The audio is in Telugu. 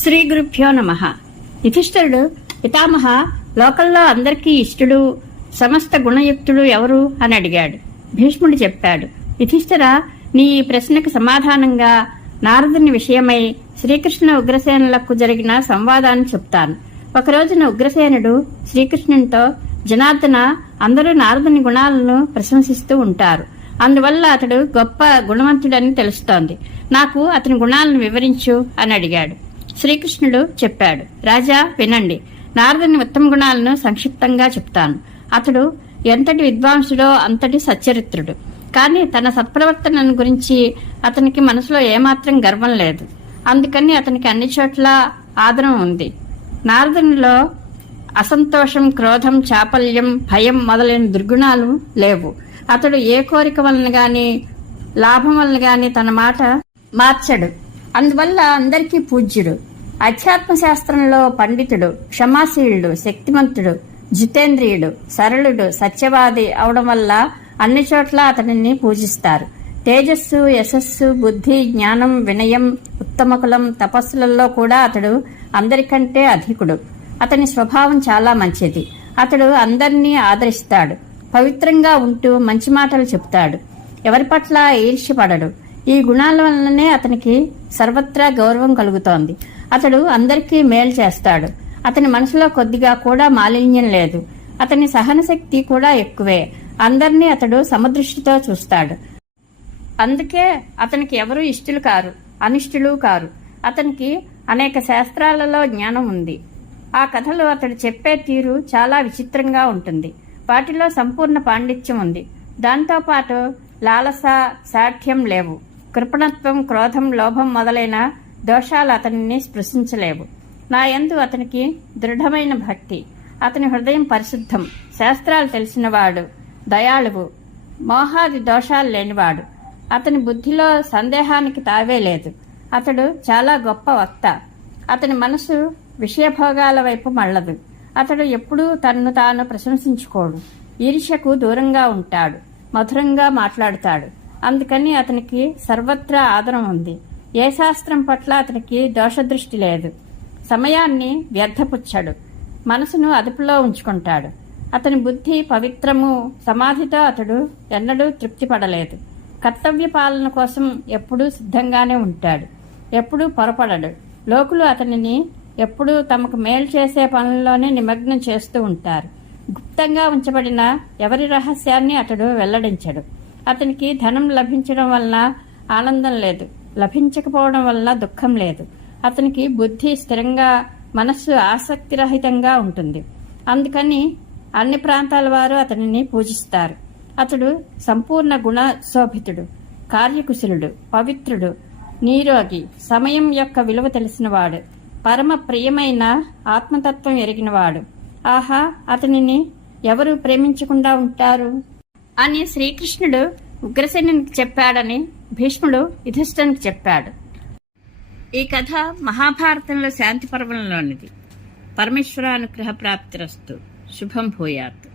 శ్రీ గురుభ్యో నమః. యుధిష్ఠిరుడు, పితామహ, లోకంలో అందరికీ ఇష్టుడు, సమస్త గుణయుక్తుడు ఎవరు అని అడిగాడు. భీష్ముడు చెప్పాడు, యుధిష్ఠిర, నీ ఈ ప్రశ్నకు సమాధానంగా నారదుని విషయమై శ్రీకృష్ణ ఉగ్రసేనులకు జరిగిన సంవాదాన్ని చెప్తాను. ఒక రోజున ఉగ్రసేనుడు శ్రీకృష్ణునితో, జనార్దన, అందరూ నారదుని గుణాలను ప్రశంసిస్తూ ఉంటారు. అందువల్ల అతడు గొప్ప గుణవంతుడని తెలుస్తోంది. నాకు అతని గుణాలను వివరించు అని అడిగాడు. శ్రీకృష్ణుడు చెప్పాడు, రాజా వినండి. నారదుని ఉత్తమ గుణాలను సంక్షిప్తంగా చెప్తాను. అతడు ఎంతటి విద్వాంసుడో అంతటి సచ్చరిత్రుడు. కానీ తన సత్ప్రవర్తనను గురించి అతనికి మనసులో ఏమాత్రం గర్వం లేదు. అందుకని అతనికి అన్ని చోట్ల ఆదరం ఉంది. నారదునిలో అసంతోషం, క్రోధం, చాపల్యం, భయం మొదలైన దుర్గుణాలు లేవు. అతడు ఏ కోరిక వలన గాని లాభం వలన గాని తన మాట మార్చడు. అందువల్ల అందరికీ పూజ్యుడు. అధ్యాత్మ శాస్త్రంలో పండితుడు, క్షమాశీలుడు, శక్తిమంతుడు, జితేంద్రియుడు, సరళుడు, సత్యవాది అవడం వల్ల అన్ని చోట్ల అతనిని పూజిస్తారు. తేజస్సు, యశస్సు, బుద్ధి, జ్ఞానం, వినయం, ఉత్తమ కులం, తపస్సులలో కూడా అతడు అందరికంటే అధికుడు. అతని స్వభావం చాలా మంచిది. అతడు అందరినీ ఆదరిస్తాడు. పవిత్రంగా ఉంటూ మంచి మాటలు చెప్తాడు. ఎవరి పట్ల ఈర్ష్యపడడు. ఈ గుణాల వల్లనే అతనికి సర్వత్రా గౌరవం కలుగుతోంది. అతడు అందరికీ మేలు చేస్తాడు. అతని మనసులో కొద్దిగా కూడా మాలిన్యం లేదు. అతని సహనశక్తి కూడా ఎక్కువే. అందరినీ అతడు సమదృష్టితో చూస్తాడు. అందుకే అతనికి ఎవరూ ఇష్టులు కారు, అనిష్టులు కారు. అతనికి అనేక శాస్త్రాలలో జ్ఞానం ఉంది. ఆ కథలు అతడు చెప్పే తీరు చాలా విచిత్రంగా ఉంటుంది. వాటిలో సంపూర్ణ పాండిత్యం ఉంది. దాంతోపాటు లాలస, సాఠ్యం లేవు. కృపణత్వం, క్రోధం, లోభం మొదలైన దోషాలు అతనిని స్పృశించలేవు. నా యందు అతనికి దృఢమైన భక్తి. అతని హృదయం పరిశుద్ధం. శాస్త్రాలు తెలిసినవాడు, దయాళువు, మోహాది దోషాలు లేనివాడు. అతని బుద్ధిలో సందేహానికి తావే లేదు. అతడు చాలా గొప్ప వక్త. అతని మనసు విషయభోగాల వైపు మళ్ళదు. అతడు ఎప్పుడూ తన్ను తాను ప్రశంసించుకోడు. ఈర్ష్యకు దూరంగా ఉంటాడు. మధురంగా మాట్లాడుతాడు. అందుకని అతనికి సర్వత్రా ఆదరం ఉంది. ఏ శాస్త్రం పట్ల అతనికి దోషదృష్టి లేదు. సమయాన్ని వ్యర్థపుచ్చడు. మనసును అదుపులో ఉంచుకుంటాడు. అతని బుద్ధి పవిత్రము. సమాధితో అతడు ఎన్నడూ తృప్తి పడలేదు. కర్తవ్య పాలన కోసం ఎప్పుడూ సిద్ధంగానే ఉంటాడు. ఎప్పుడూ పొరపడడు. లోకులు అతనిని ఎప్పుడూ తమకు మేలు చేసే పనుల్లోనే నిమగ్నం చేస్తూ ఉంటారు. గుప్తంగా ఉంచబడిన ఎవరి రహస్యాన్ని అతడు వెల్లడించడు. అతనికి ధనం లభించడం వలన ఆనందం లేదు. లభించకపోవడం వలన దుఃఖం లేదు. అతనికి బుద్ధి స్థిరంగా, మనస్సు ఆసక్తిరహితంగా ఉంటుంది. అందుకని అన్ని ప్రాంతాల వారు అతనిని పూజిస్తారు. అతడు సంపూర్ణ గుణ శోభితుడు, కార్యకుశలుడు, పవిత్రుడు, నీరోగి, సమయం యొక్క విలువ తెలిసినవాడు, పరమ ప్రియమైన ఆత్మతత్వం ఎరిగినవాడు. ఆహా, అతనిని ఎవరు ప్రేమించకుండా ఉంటారు అని శ్రీకృష్ణుడు ఉగ్రసేనునికి చెప్పాడని భీష్ముడు యుధిష్ఠిరునికి చెప్పాడు. ఈ కథ మహాభారతంలో శాంతి పర్వంలోనిది. పరమేశ్వరానుగ్రహ ప్రాప్తిరస్తు. శుభం భూయాత్.